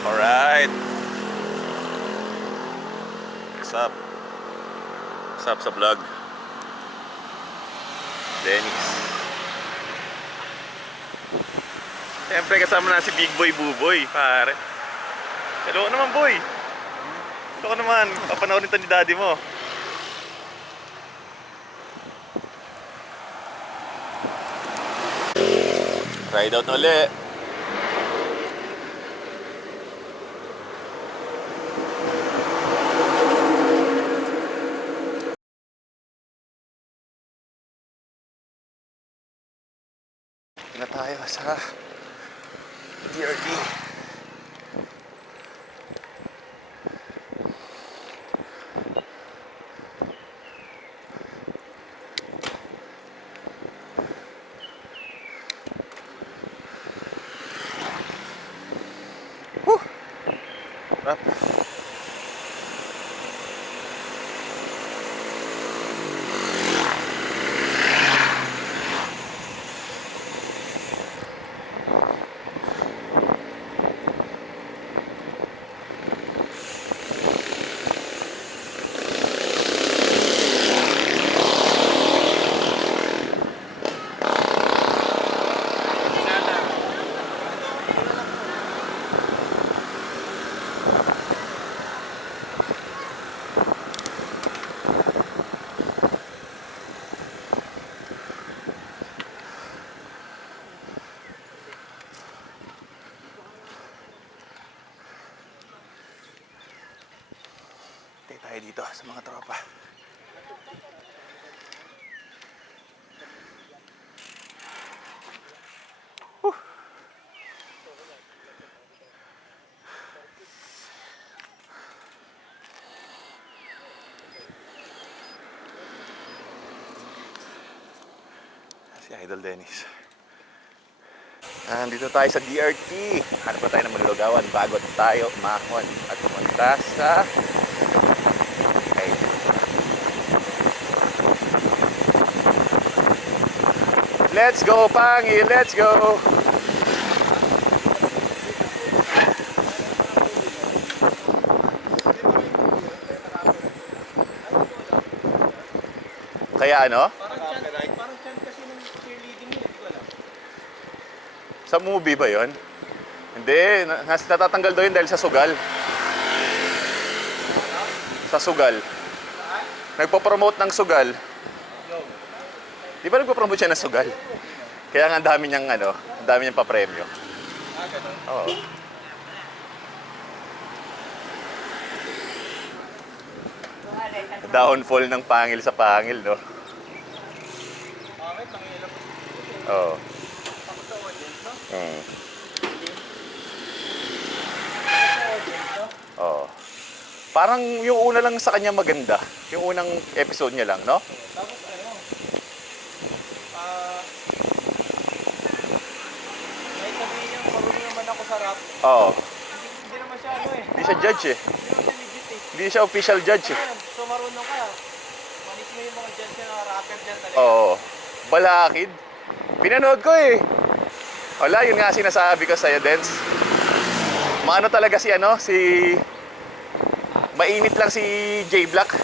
Alright. What's up? What's up sa vlog? Dennis. Siyempre kasama na si Big Boy Buboy, pare. Hello naman, boy. Hello naman. Papanoorin ito ni daddy mo. Ride out ulit. Na tayo sa DRT. Rap. Tayo dito sa mga tropa. Si Idol Dennis. Nandito tayo sa DRT. Hanap pa tayo ng maglulugawan bago tayo umahon at pumunta sa Let's go, Pangi! Let's go! Kaya ano? Parang chan kasi ng cheerleading yun, hindi ko alam. Sa movie ba yun? Hindi, natatanggal daw yun dahil sa sugal. Sa sugal. Nagpo-promote ng sugal. Di ba nagpo-promote siya ng sugal? Kaya nga ang dami niyang ang dami niyang papremyo. Ganun. Oo. Downfall ng pangil sa pangil, no? Bakit? Nangilang ko. Oo. Takot sa audience, no? Mm. Takot sa audience, no? Oo. Parang yung una lang sa kanya maganda. Yung unang episode niya lang, no? Tapos may sabihin niyang marunong naman ako sa rap. Oo. Hindi naman siya Hindi siya judge eh. Hindi naman siya legit eh. Hindi siya official judge eh. Ayun, so marunong ka. Manis mo yung mga judge na rapper dyan talaga. Oo. Balakid. Pinanood ko eh. Wala, yun nga sinasabi ko sa'yo, Dens. Maano talaga si mainit lang si J Black.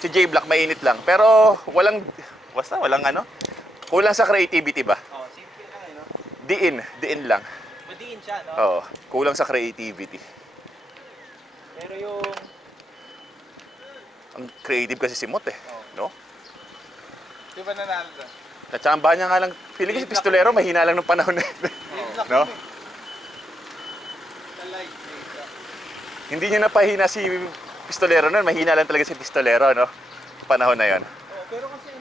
Si J Black mainit lang. Pero walang kulang sa creativity ba? Oh, simple lang eh, no? Diin lang. Madiin siya, no? Oo, kulang sa creativity. Pero yung... Ang creative kasi si Mot eh, no? Di ba nanalo doon? Natsamba niya nga lang, feeling ko si Pistolero mahina lang ng panahon na yun. No? Hindi niya napahina si Pistolero noon, mahina lang talaga si Pistolero, no? Panahon na yon. Oh, pero kasi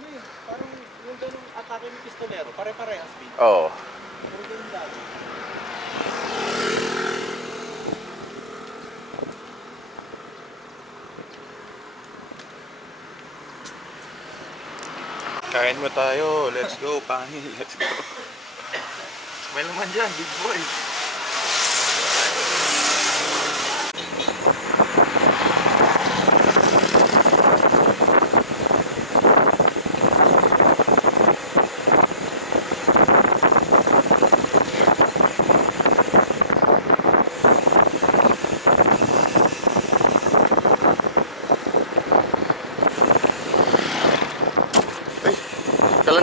parang yung ganung atake ni Pistolero, pare-parehas din. Oo. Pero ganun lagi. Kain mo tayo. Let's go, Pangi. Let's go. May naman dyan, big boy.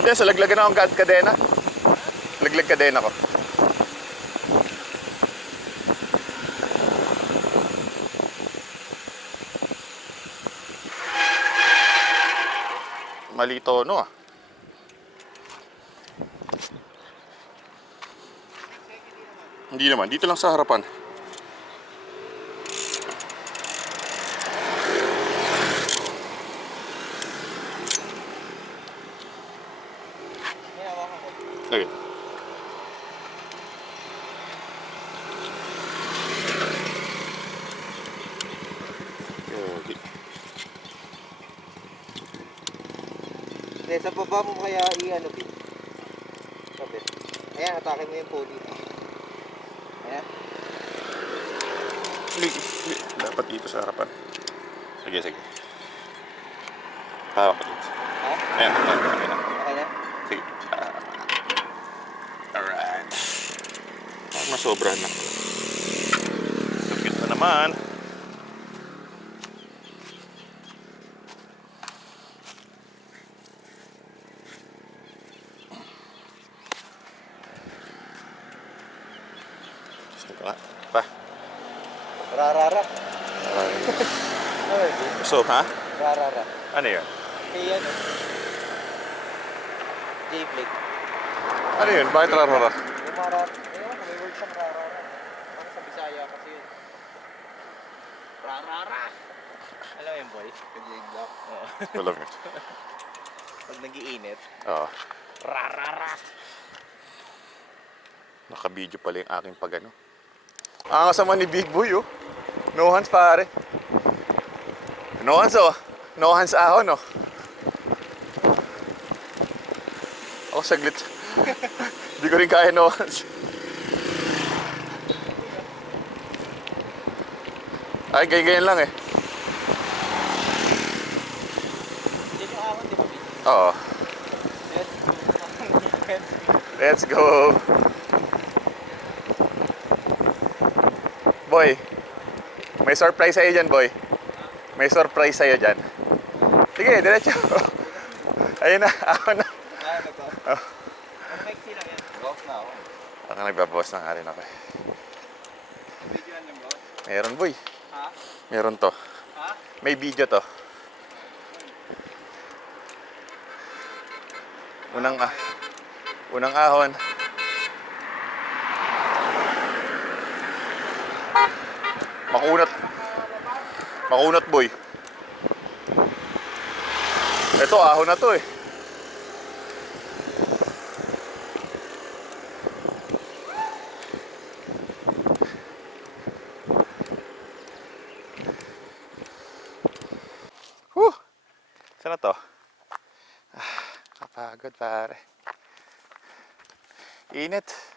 Yan, sa laglagan akong kadena. Laglag kadena ko. Mali tono ah. Hindi naman, dito lang sa harapan. Okay. Okay. Hindi, sa baba mo kaya i-ano, Pin? Kapit. Ayan, atake mo yung pulley. Ayan. Dapat dito sa harapan. Sige, sige. Hawak ko dito. Ha? Ayan, ayan, okay na. Okay na? Sige. Alright. Parang masobrahan na. Lupit na naman. Gusto ko nga. Pa. Rarara. So, ha? Rarara. Ano yun? Kaya ano? J-Blake. Ano yun? Bakit rarara? Yung marar... Ayun, may word siyang rarara. Parang sa Bisaya kasi yun. Rarara. Alam mo yun, boy? Pag-leg lock. Oo. Alam yun. Pag nag-iinit. Oo. Rarara. Naka-video pala yung aking pag-ano. Ang kasama ni Big Boy, oh. No hands, pare. No hands, oh. No hands ahon, oh. Ako saglit. Hindi ko rin kaya no hands. Ay, ganyan-ganyan lang, eh. Yan yung ahon, di ba, Pin? Oo. Let's go. Let's go. Boy, may surprise sa'yo dyan, boy. May surprise sa'yo dyan. Sige, diretso. Ayun na, ako na. Ano to? Oh. Mag-maxi lang yan. Golf na ako. Ako nagbabawas ng arin ako. Video yan yung boss. Meron, boy. Ha? Meron to. Ha? May video to. Unang ahon. Makunat. Makunat, boy. Ito, ahon na to, eh. Whew! Saan na to? Kapagod, pare. Init.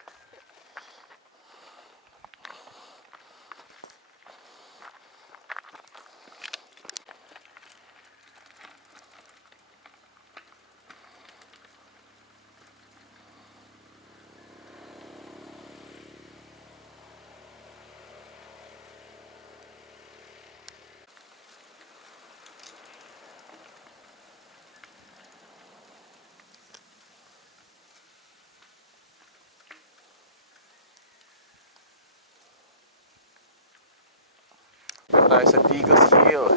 Dito tayo sa Tigos Hill.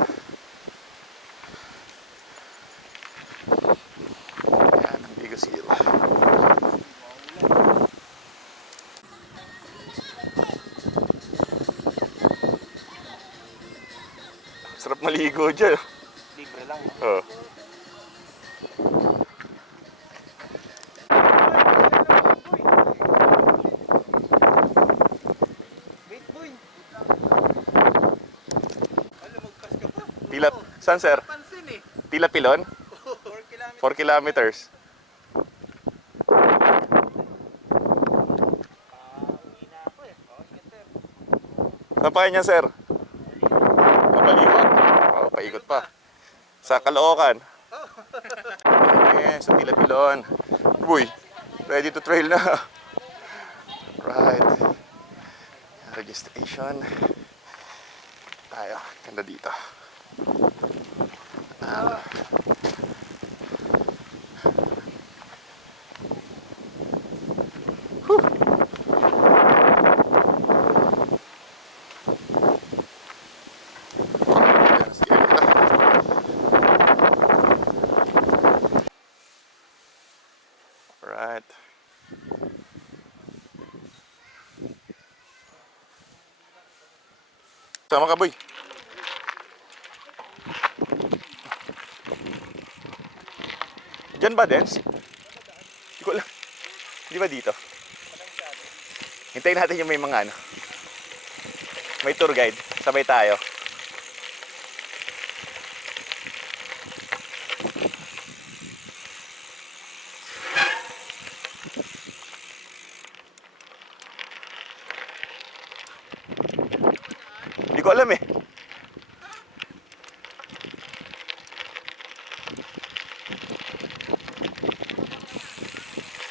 Ayan ang Tigos Hill. Sarap maligo dyan. Libre lang. Oh. Wait, boy. Alam, magpas ka pa. Tila, saan sir? Pansin eh. Tila Pilon? 4 kilometers. 4 kilometers. Hina ako eh. Oh, ingat sir. Saan pa kanya sir? Papalikot? Oo, paikot pa. Sa Caloocan. Yes, sa Tila Pilon. Uy, ready to trail na. Right. Registration. Tayo, ganda dito. Sama ka, boy. Diyan ba, Dens? Hindi ko alam. Di ba dito? Hintayin natin yung may mga ano. May tour guide. Sabay tayo. Hindi ko alam eh.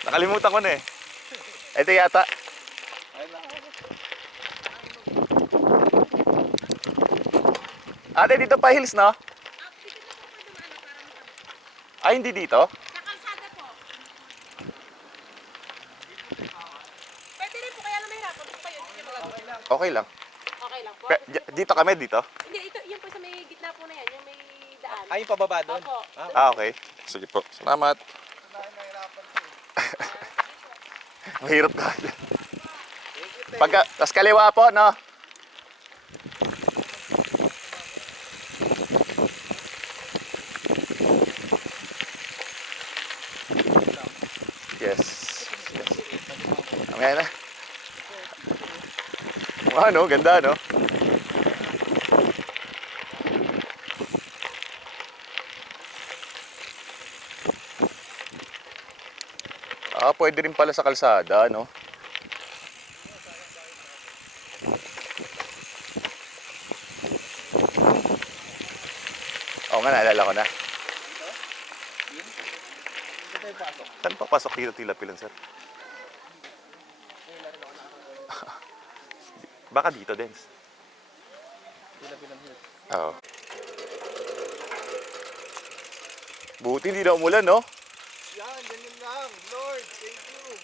Nakalimutan ko na eh. Ito yata. Ate, dito pa hills, no? Ay, hindi dito? Sa kalsada po. Pwede rin po, kaya lang mahirapan po kayo. Hindi niyo magagawa. Okay lang. Okay lang po. Dito kami, dito? Hindi, ito, yun po sa may gitna po na yan, yung may daan. Ay, yung pababa doon. Opo. Ah, okay. Sige po. Salamat. Mahirap ka. Pagka, tas kaliwa po, no? Yes. Yes. Mamaya na. Ano, ganda, no? Ah, pwede rin pala sa kalsada, no? Oo nga, naalala ko na. Saan papasok dito Tilapilan, sir? Baka dito, Dens. Oo. Buti hindi na umulan, no? Yan, ganyan lang. Lord, thank you.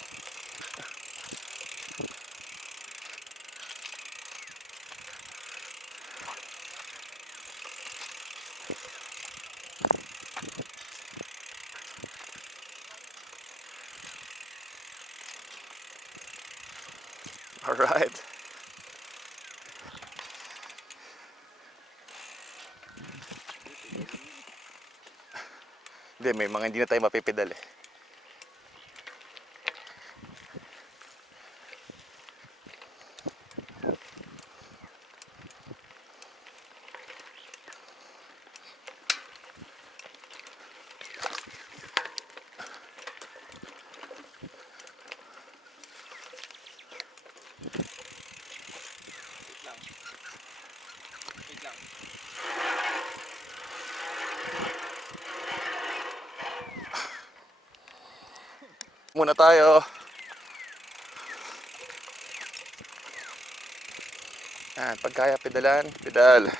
Alright. Hindi, may mga hindi na tayo mapipedal eh. Wait lang. Muna tayo. Yan, pag kaya pedalan, pedal.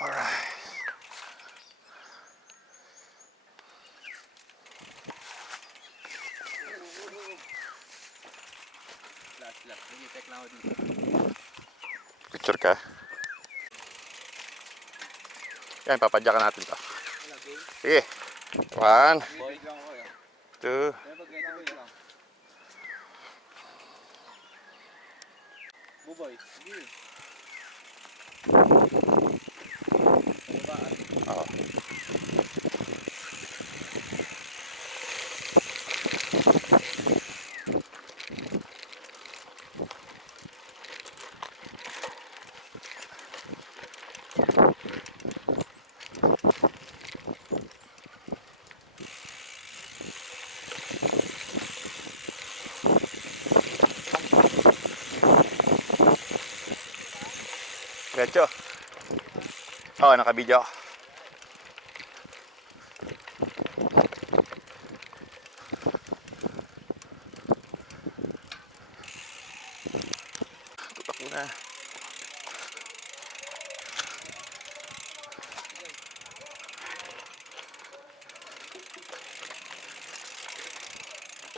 Alright. Last. Sige, check lang ako dito. Picture ka. Yan, papadyakan natin to. Sige. 1, Boy, lang ako yan. 2, lang. Buboy, sige. Oo. Diretso. Oo, nakabidyo ako. Tutok mo na.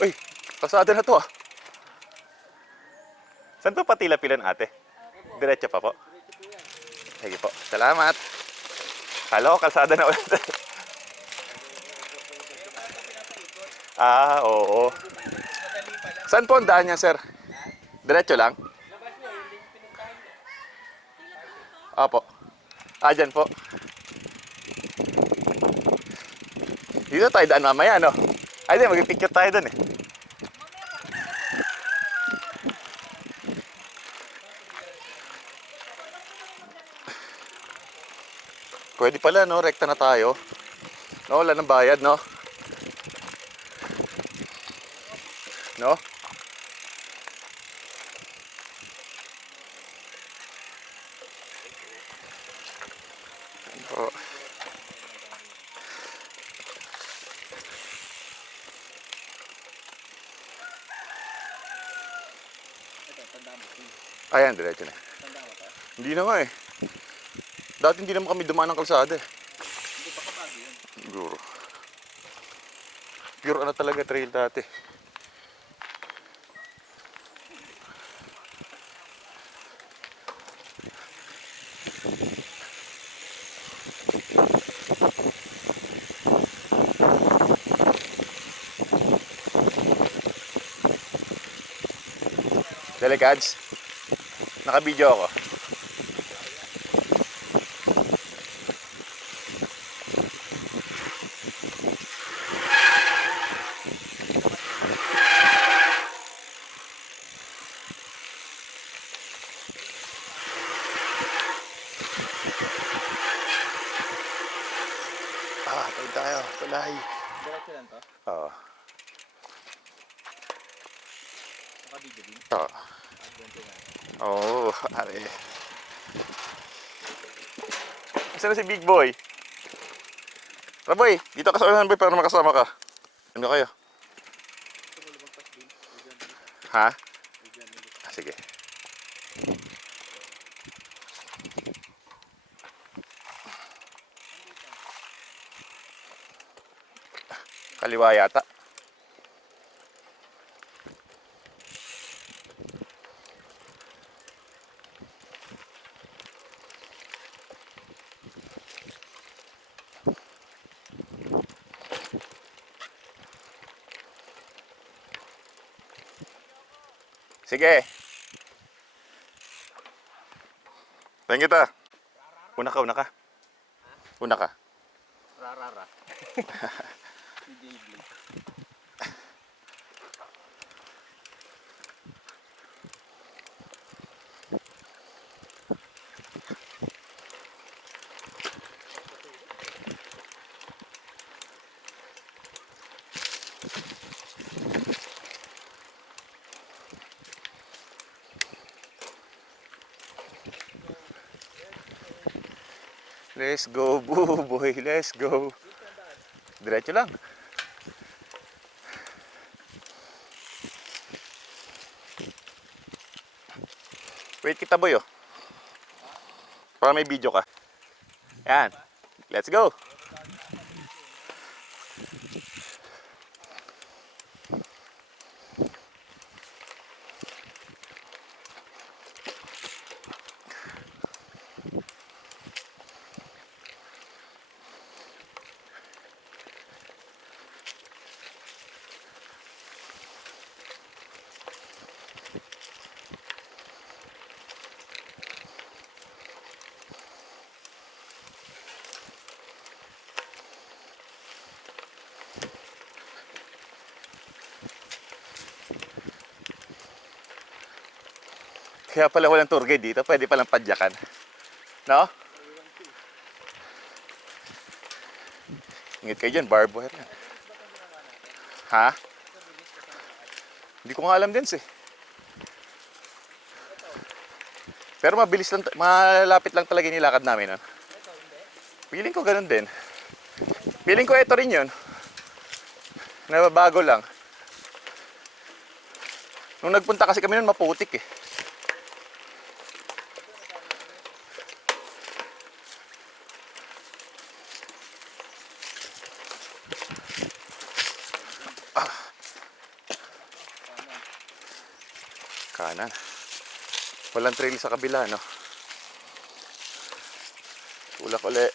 Uy, pasada na to ah. Saan to patilapilan ate? Diretso pa po. Sige po. Salamat. Kala ko kalsada na ulit. Ah, oo. Saan po ang daan niya, sir? Diretso lang? Opo. Ah, dyan po. Dito tayo daan mamaya, no? Ay, di, mag-picture tayo dun eh. Pwede pala, no? Rekta na tayo. No, wala nang bayad, no? No? Oh. Ayan, diretso na. Hindi na nga eh. Dati hindi naman kami dumaan ng kalsada eh. Hindi, baka bago yun. Siguro. Pure ano talaga trail dati. Delikads. Naka-video ako. Ah, tayo. Tulay. Diretso lang to. Oo. Naka-video din. Oo. Oo, are. Saan na si Big Boy? Raboy, dito ka sa unahan boy para makasama ka. Ano kayo? Ha? Ah, sige. Kaliwa yata. Sige. Tingin kita. Una ka, una ka. Una ka. Rarara. Si JB. Let's go, boo boy. Let's go. Diretso lang. Wait kita boy oh. Para may video ka. Yan. Let's go. Kaya pala walang tour guide dito, pwede palang padyakan. No? Ingat kayo dyan, barbed wire yan. Ha? Hindi ko nga alam din eh. Pero mabilis lang, malapit lang talaga yung nilakad namin. No? Feeling ko ganun din. Feeling ko ito rin yun. Nababago lang. Nung nagpunta kasi kami nun, maputik eh. Kanan. Walang trail sa kabila, no? Tulak uli.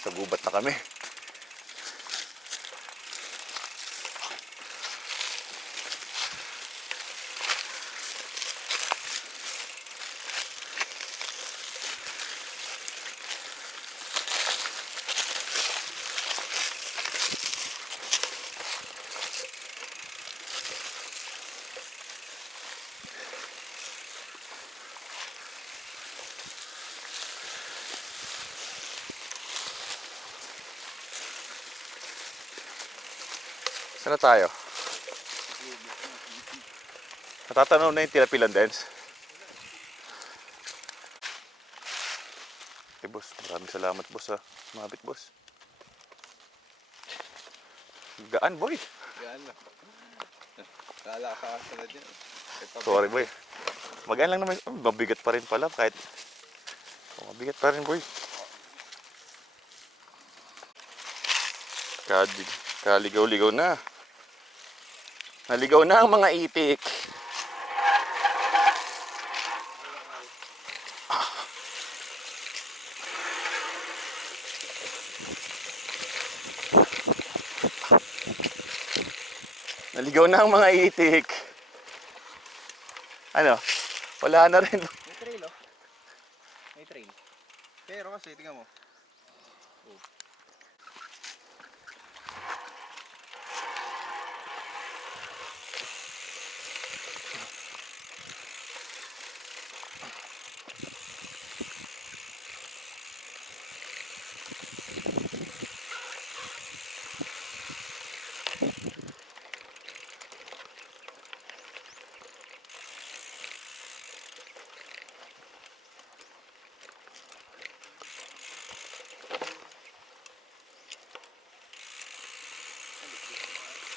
Sa gubat na kami. Saan na tayo? Natatanaw na yung Tilapilan Dance. Boss, maraming salamat boss ha. Mabit boss. Gaan boy. Yan na. Kala ka sa dyan. Sorry boy. Magaan lang naman. Mabigat pa rin pala kahit. Mabigat pa rin boy. Kaligaw-ligaw na. Naligaw na ang mga itik. Naligaw na ang mga itik. Ano? Wala na rin. May trail oh. May trail. Pero kasi, tingnan mo.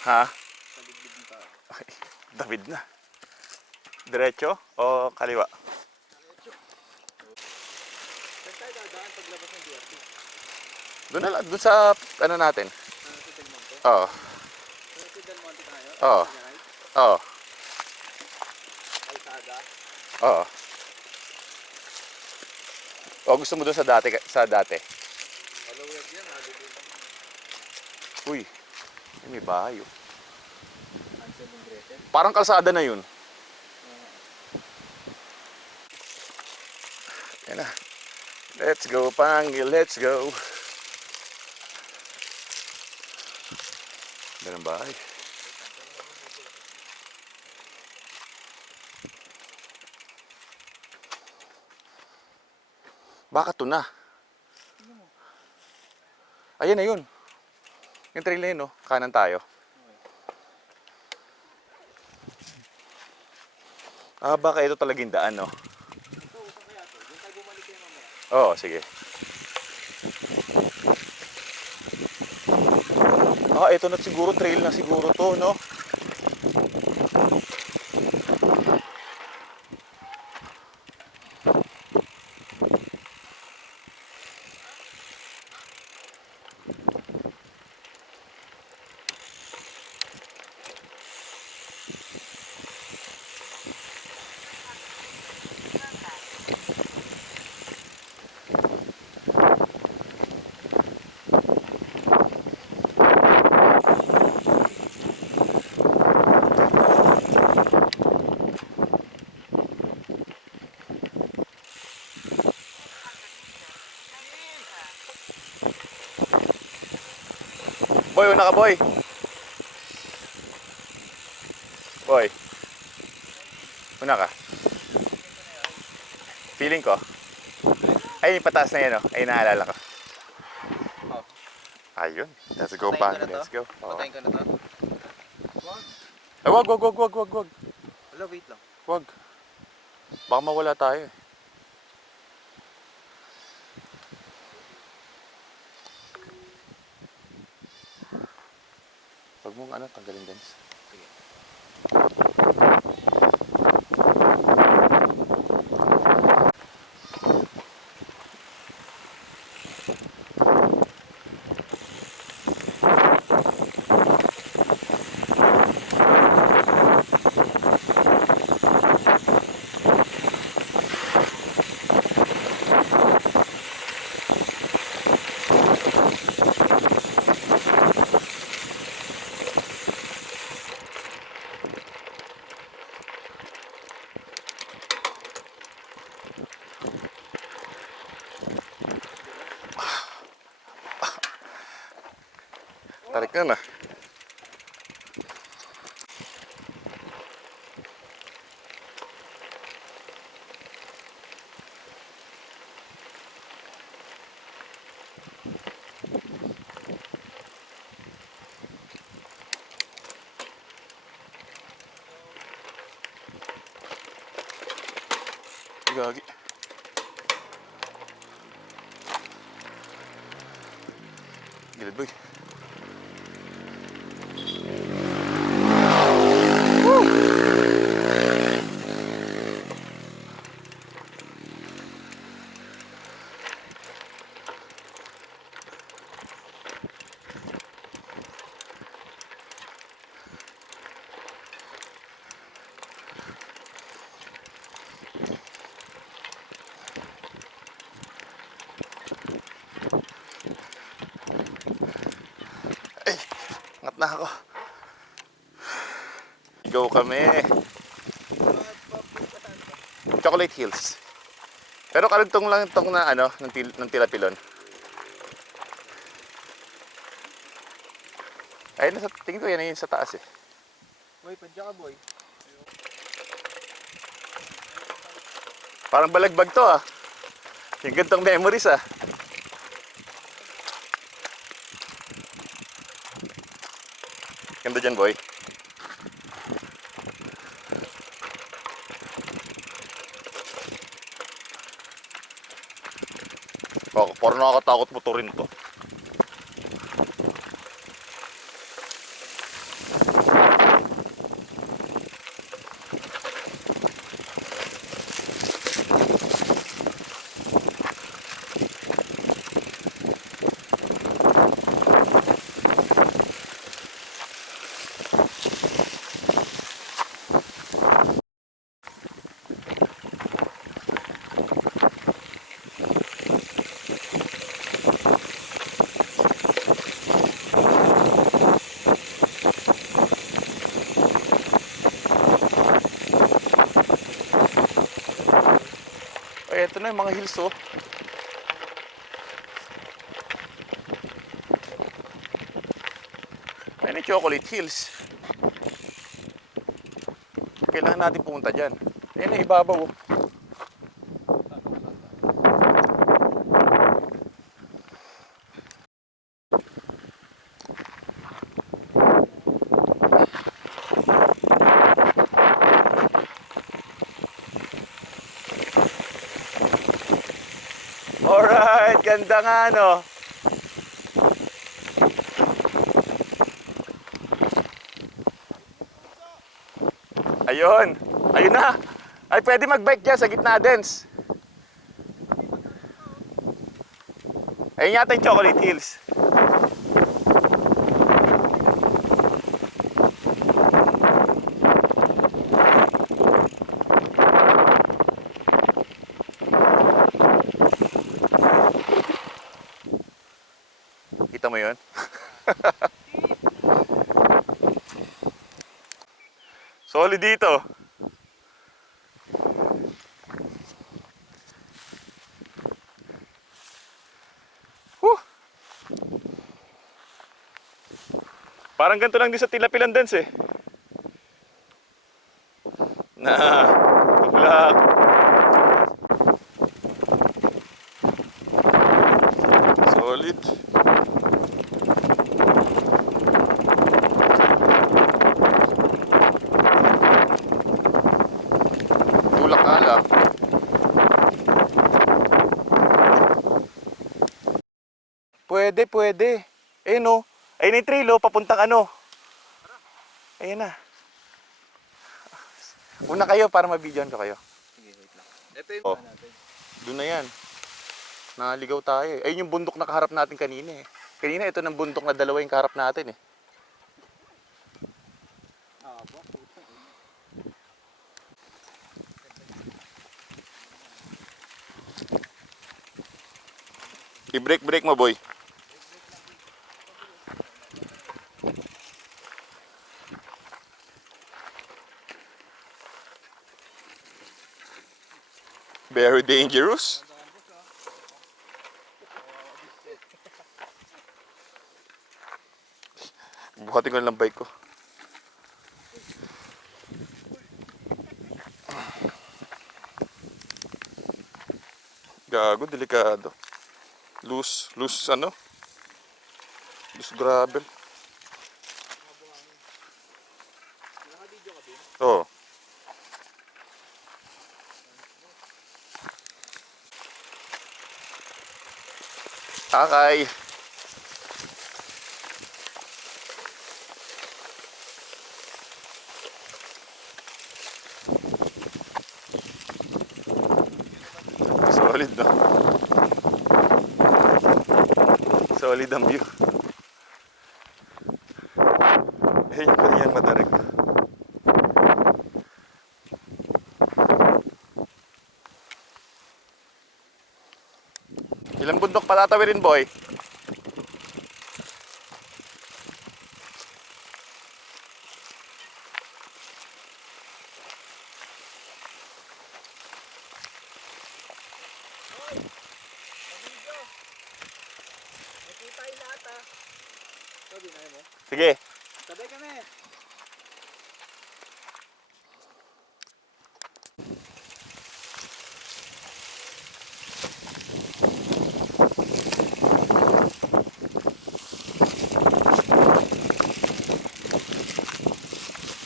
Ha? Okay. David na. Diretso o kaliwa? Saan tayo dadaan paglabas ng DRT? Doon na, doon sa ano natin. Sa Del Monte? Oo. Sa Del Monte tayo? Oo. Right? Oo. Kalsada? Oo. O gusto mo doon sa dati sa dati? Palawag yan, haliday lang. Uy. May bahay oh. Ansel ng Gretel. Parang kalsada na yun. Yan na. Let's go, Pangi. Let's go. Ganda ng bahay. Baka to na. Ayan na yun. Yung trail na yun, no? Kanan tayo. Ah, baka ito talaga yung daan, no? Ito, saan kaya to? Doon tayo bumalik kayo mamaya. Oo, sige. Ah, ito na siguro, trail na siguro to, no? Boy, una ka, boy. Boy. Una ka. Feeling ko. Ay, pataas na yan, oh. Ay, naalala ko. Oh. Ayun. Let's go, Patayin ko Pang. na to? Let's go. Oo. Patayin ko na to? Ay, wag. Wala, wait lang. Wag. Baka mawala tayo, eh. Wag mong ano, tanggalin din. Tarik ka na. Gagi. Gilid boy. Ay, ngat na ako. Go kami. Chocolate Hills. Pero karugtong lang itong na ano, ng Tilapilon. Ay, nasa tingin ko yan na yun sa taas eh. Boy, padya ka boy. Parang balagbag to ah. Yung gantong memories ah. Ganda dyan boy. Oh, parang nakakatakot motorin to. Ay, eto na yung mga hills oh. Ayun yung Chocolate Hills. Kailangan natin pumunta dyan. Ayun na ibabaw oh. Alright, ganda nga no. Ayun, ayun na. Ay, pwede mag-bike dyan sa gitna, Dens. Ayun yata yung Chocolate Hills. Kita mo yun? Solid dito. Whew. Parang ganito lang din sa Tilapilan Dance eh. Na, good luck. Solid. Tulak ka lang. Pwede, pwede. Ayun o. Ayun yung trail o, papuntang ano. Ayun na. Una kayo para mabidyoan ko kayo. Sige, wait lang. Ito yung Oh. natin. Doon na yan. Naligaw tayo eh. Ayun yung bundok na kaharap natin kanina eh. Kanina ito ng bundok na dalawa yung kaharap natin eh. I-break mo boy. Very dangerous. Bukatin ko lang bike ko. Gago, delikado. Loose ano? Loose gravel. Oo. Kakay. Solid, no? Solid ang view. Ayun yung kaniyang matarik. Ilang bundok pa tatawirin, boy? Nakita yung lahat ah. Sabi na mo. Sige. Sabay kami.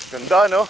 Ganda, no?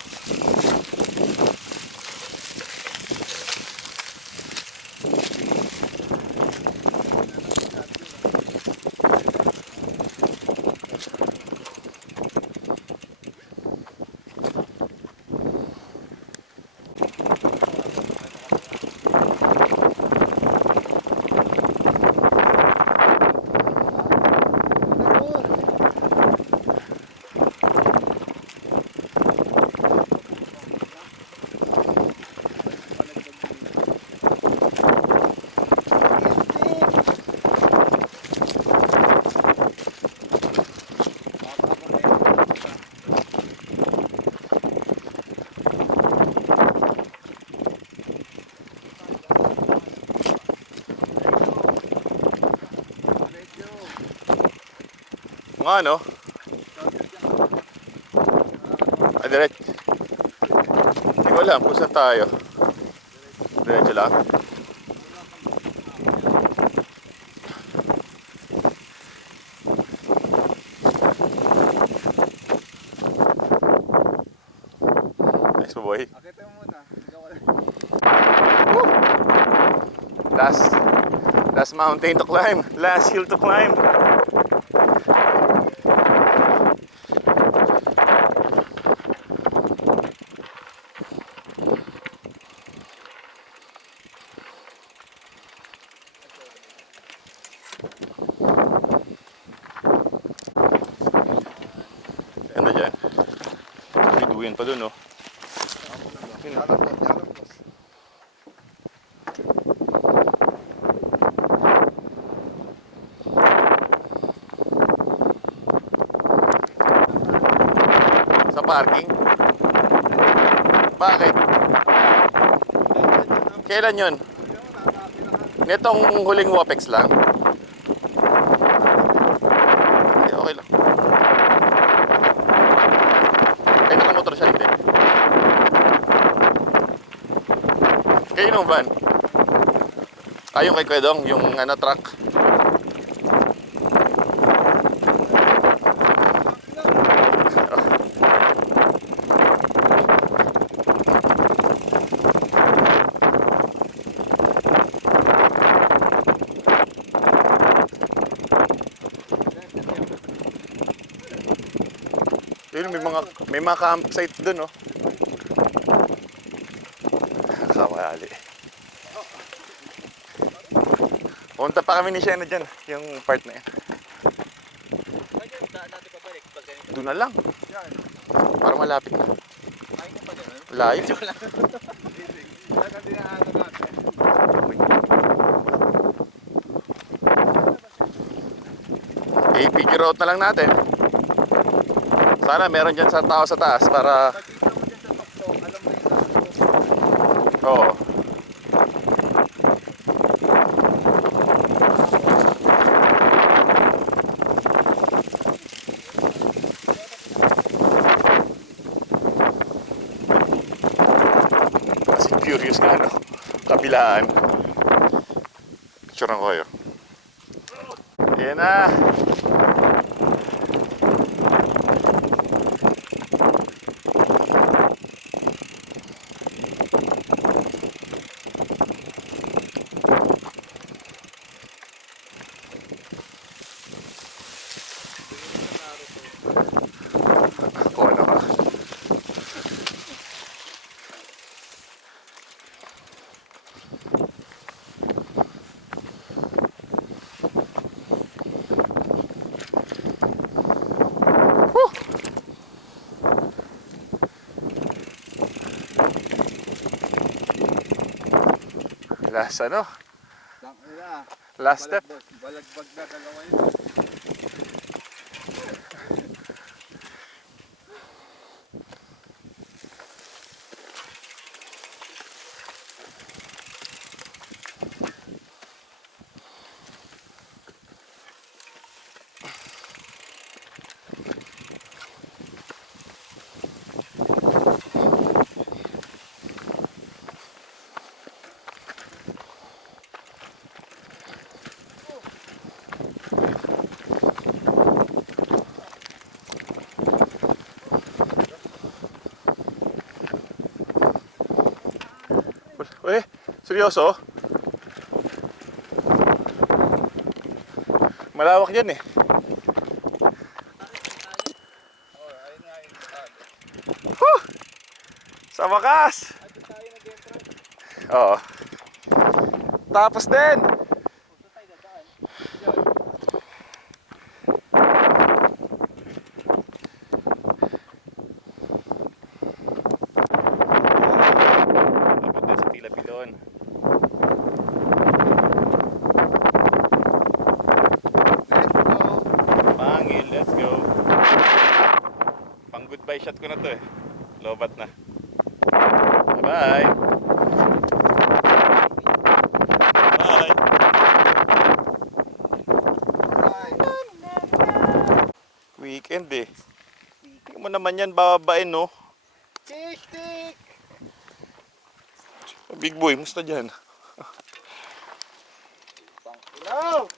Nga, no? Diretso. Hindi ko alam kung saan tayo. Diretso lang. Nice po, boy. Akit mo muna. Ikaw wala. Last mountain to climb. Last hill to climb. Ano dyan? Biduin pa dun, no? Sa parking? Bakit? Kailan yun? Nitong huling WAPEX lang? Okay lang. Ay, nakamotor siya, hindi. Kayo nung van? Yung kay Kwedong, yung truck. Yun, may mga campsite dun, no? Kawali. Punta pa kami ni Shena dyan, yung part na yan. Dati pa balik pag ganito. Doon na lang. Yan. Parang malapit na. Ay mo pa ganun. Layo. Joke lang. Dagan din ang ano natin. I-figure out na lang natin. Sana meron dyan sa tao sa taas para... Pag-dito mo dyan sa tuktok, alam mo yung sa Oo. kabilaan. Picturean ko kayo. Ayan na. Kung ano ka. Last ano? Last step. Balagbag na dalawa yun. Eh, seryoso? Malawak yan eh. Huh! Sa wakas! Oo. Tapos din! Abot din sa Tila Pilon. Pangil, let's go. Pang goodbye shot ko na to eh. Lobat na. Bye-bye. Bye. Weekend eh. Tingnan mo naman yan, bababain no. Fish stick! Big boy, musta dyan? No!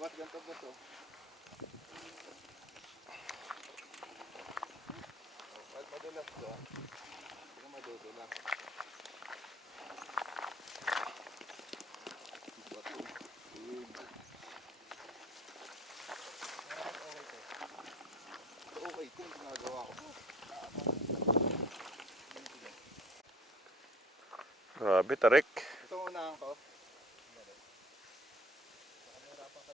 Ba't ganito ba to? Ba't madulas to? Hindi ka madudulas. Okay, ito yung ginagawa ko. Grabe, tarik. Ito muna ang